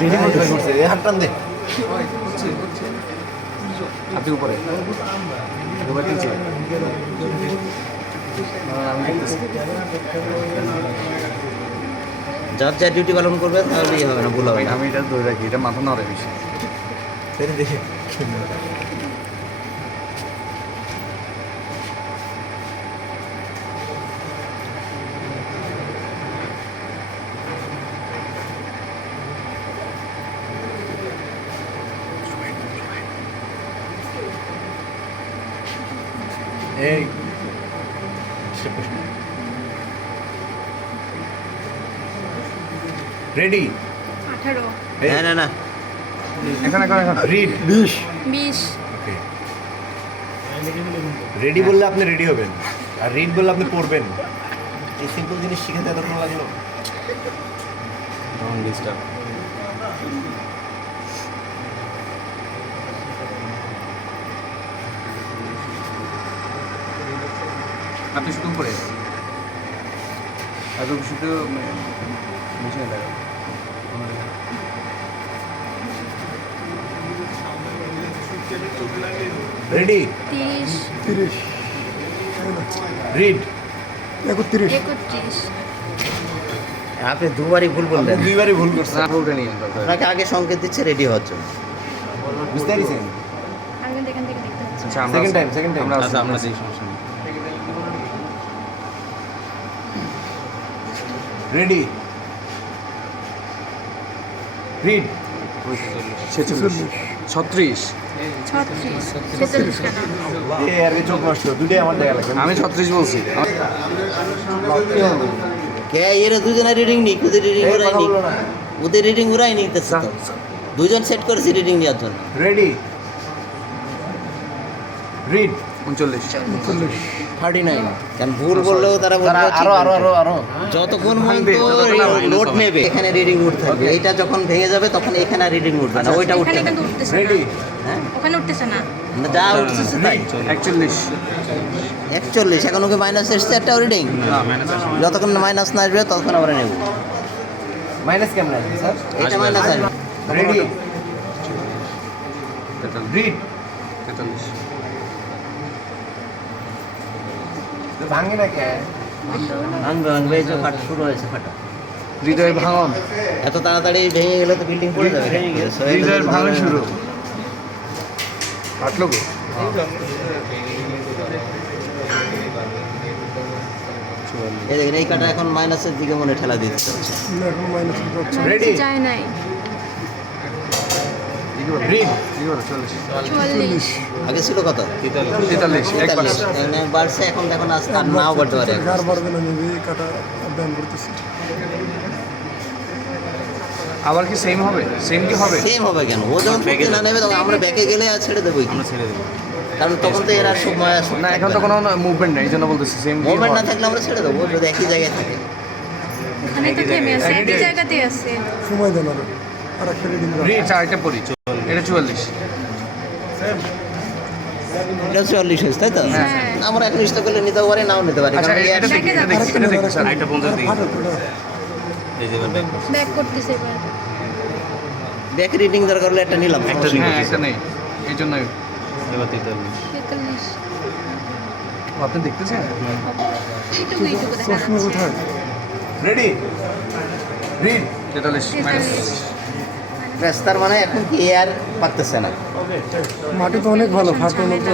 Reading করছে এই হাত টান দে হাতের উপরে এবার নিচে যার যা ডিউটি পালন করবে তাহলে হবে না, ভুল হবে না। আমি এটা ধরে রাখি, এটা মাথা নড়ে বেশি। ছেড়ে দেখে এই রেডি 18 না না না, এখন রিড 20 20 ওকে রেডি বললে আপনি রেডি হবেন, আর রিড বললে আপনি পড়বেন। এই সিম্পল জিনিস শিখাতে এতক্ষণ লাগলো। Don't disturb. আপনি শুধু করে আর শুধু মুছে দেয়। রেডি 30 রিড 31 আপনি দুবারই ভুল বললেন। দুইবারই ভুল করছেন। না উঠে নিয়ে আপনাকে আগে সংকেত দিচ্ছে রেডি হওয়ার জন্য। বুঝতে পারছেন? আমি এখান থেকে দেখতে পাচ্ছি। আচ্ছা Second time. আমরা আমরা সেই সমস্যা নেই। রেডি রিড 46 36 46 কেন? এই আর কি চোখ নষ্ট দুটোই আমার দেখা লাগে। আমি 36 বলছি। কে এরা দুজনে রিডিং নিক, ওদের রিডিং এই ওরাই কথা নিক, বলো না। ওদের রিডিং ওরাই নিতেছে তো। দুজন সেট করেছি রিডিং নেওয়ার জন্য। রেডি রিড 39 39 কারণ ভুল বললেও তারা বলবে ঠিক আরো যতক্ষণ লোড নেবে এখানে রিডিং উঠতে থাকবে। এইটা যখন ভেঙে যাবে তখন এখানে রিডিং উঠবে না, ওইটা উঠতে এখানে থাকবে। কিন্তু উঠতেছে রেডি না। হ্যাঁ, ওখানে উঠতেছে না। যা উঠতেছে তাই। 41 41 এখন ওকে মাইনাস এসছে একটা রিডিং, না মাইনাস যতক্ষণ মাইনাস না আসবে ততক্ষণ আমরা নেব। মাইনাস কেমন আছে স্যার? এটা মাইনাস আসবে। রেডি 43 রিড 43 ভাঙে না কে? ভাঙবে ভাঙবে, এই যে ফাটা শুরু হয়েছে ফাটা। হৃদয় ভাঙন, এত তাড়াতাড়ি ভেঙে গেলে তো বিল্ডিং পড়ে যাবে। হৃদয়ের ভাঙন শুরু কাটলো গো। এই দেখেন এই কাটা এখন মাইনাসের দিকে মনে ঠেলা দিতে চাচ্ছে। Ready? যায় নাই। রিড 44 আগে ছিল কত? 43 একবার 43 মানে বাড়ছে, এখন দেখুন আজ আর নাও বাড়তে পারে। আবার কি সেম হবে? সেম কি হবে? সেম হবে কেন? ও যখন থেকে না নেবে তখন আমরা ব্যাকে গেলে আর ছেড়ে দেবো। আমরা ছেড়ে দেবো কারণ তখন তো এরা সময় আসবে না, এখন তো কোনো মুভমেন্ট নেই, এই জন্য বলতেছি সেম মুভমেন্ট না থাকলে আমরা ছেড়ে দেবো, যদি একই জায়গায় থাকে। ওখানে তো থেমে আছে, একই জায়গাতেই আছে। সময় দেন আরো আর একটা রিডিং আচ্ছা আরেকটা পড়ি, এটা 44 এটা 44 হয়েছে তাই তো? হ্যাঁ। আমরা এখন ইষ্ট করলে নিতে পারি, নাও নিতে পারি। আচ্ছা কারণ এই এটা দেখি, এটা দেখি, এটা দেখি স্যার, এটা 50 দেখি এই যে ব্যাক ব্যাক করতেছে এবার। ব্যাক রিডিং দরকার হলে একটা নিলাম। হ্যাঁ একটা নেই, এই জন্যই এবার 43 43 আপনি দেখতেছেন এইটুকু দেখা প্রশ্ন যাচ্ছে। কোথায়? রেডি রিড 43 মাইনাস 43 ব্যাস, তার মানে এখন কি এয়ার পারতেছে না। মাটি তো অনেক ভালো, ফাটানো তো